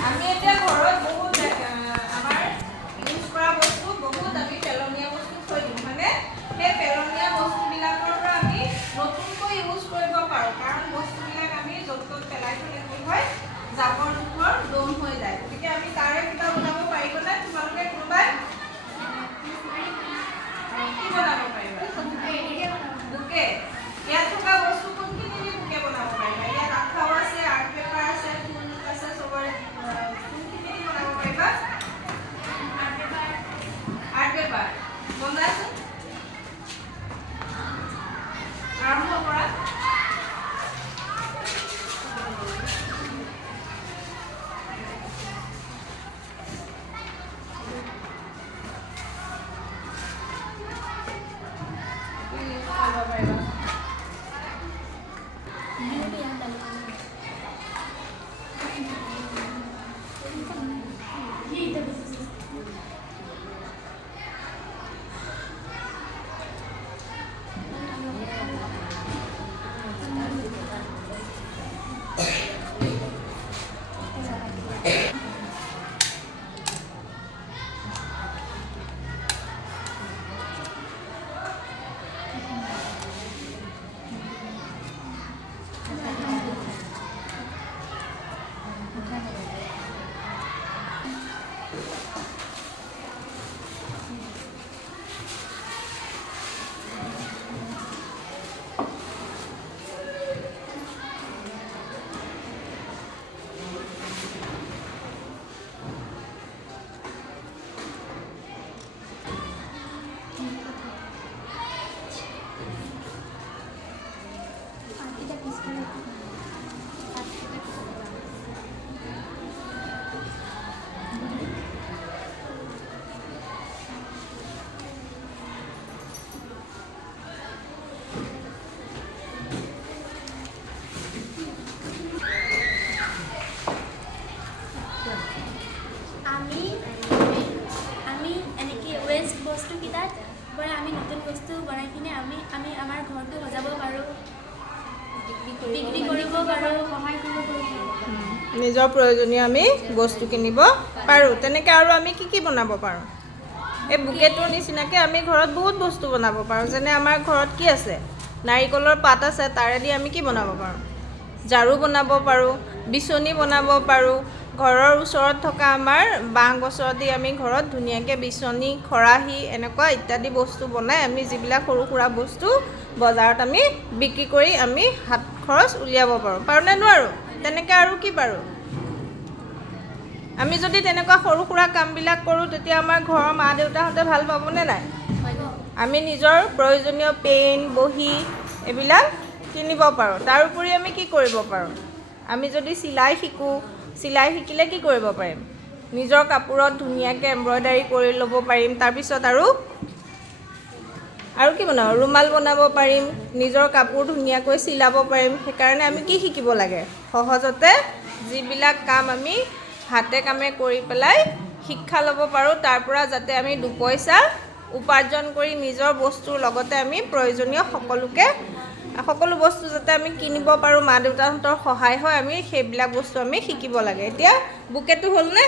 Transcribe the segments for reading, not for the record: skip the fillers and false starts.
আমি এতিয়া ঘৰত বহুত আমাৰ ইউজ কৰা বস্তু বহুত আমি পেলনীয়া বস্তু থৈ দিওঁ মানে সেই পেলনীয়া বস্তুবিলাকৰ পৰা আমি নতুনকৈ ইউজ কৰিব পাৰোঁ কাৰণ বস্তুবিলাক আমি য'ত ত'ত পেলাই থ'লে কি হয় জাবৰ জোঁথৰ দম হৈ যায় গতিকে আমি তাৰে কিবা বনাব পাৰিবনে তোমালোকে কোনোবাই কি বনাব পাৰিবা বুকে ইয়াত থকা বস্তু কোনখিনি দি বুকে বনাব পাৰিবা ইয়াত আঠাও আছে আৰ্ট পেপাৰ আছে ফুল আছে চবৰে কোনখিনি দি বনাব পাৰিবা আৰ্ট পেপাৰ বনাইছোন আৰম্ভ কৰা আমি নতুন বস্তু বনাই কিনে আমি আমাৰ ঘৰটো সজাব পাৰোঁ বিক্ৰী কৰিব পাৰোঁ সহায় কৰিব পাৰোঁ নিজৰ প্ৰয়োজনীয় আমি বস্তু কিনিব পাৰোঁ তেনেকৈ আৰু আমি কি বনাব পাৰোঁ এই বুকেটোৰ নিচিনাকৈ আমি ঘৰত বহুত বস্তু বনাব পাৰোঁ যেনে আমাৰ ঘৰত কি আছে নাৰিকলৰ পাত আছে তাৰেদি আমি কি বনাব পাৰোঁ ঝাৰু বনাব পাৰোঁ বিচনী বনাব পাৰোঁ ঘৰৰ ওচৰত থকা আমাৰ বাঁহ গছদি আমি ঘৰত ধুনীয়াকৈ বিচনী খৰাহী এনেকুৱা ইত্যাদি বস্তু বনাই আমি যিবিলাক সৰু সুৰা বস্তু বজাৰত আমি বিক্ৰী কৰি আমি হাত খৰচ উলিয়াব পাৰোঁ পাৰোঁনে নোৱাৰোঁ তেনেকৈ আৰু কি পাৰোঁ আমি যদি তেনেকুৱা সৰু সুৰা কামবিলাক কৰোঁ তেতিয়া আমাৰ ঘৰৰ মা দেউতাহঁতে ভাল পাবনে নাই আমি নিজৰ প্ৰয়োজনীয় পেন বহী এইবিলাক কিনিব পাৰোঁ তাৰোপৰি আমি কি কৰিব পাৰোঁ আমি যদি চিলাই শিকোঁ চিলাই শিকিলে কি কৰিব পাৰিম নিজৰ কাপোৰত ধুনীয়াকৈ এমব্ৰইডাৰী কৰি ল'ব পাৰিম তাৰপিছত আৰু কি বনাব ৰুমাল বনাব পাৰিম নিজৰ কাপোৰ ধুনীয়াকৈ চিলাব পাৰিম সেইকাৰণে আমি কি শিকিব লাগে সহজতে যিবিলাক কাম আমি হাতে কামে কৰি পেলাই শিক্ষা ল'ব পাৰোঁ তাৰ পৰা যাতে আমি দুপইচা উপাৰ্জন কৰি নিজৰ বস্তুৰ লগতে আমি প্ৰয়োজনীয় সকলো বস্তু যাতে আমি কিনিব পাৰোঁ মা দেউতাহঁতৰ সহায় হয় আমি সেইবিলাক বস্তু আমি শিকিব লাগে এতিয়া বুকেটো হ'লনে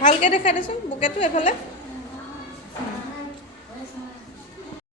ভালকৈ দেখাই দেচোন বুকেটো এইফালে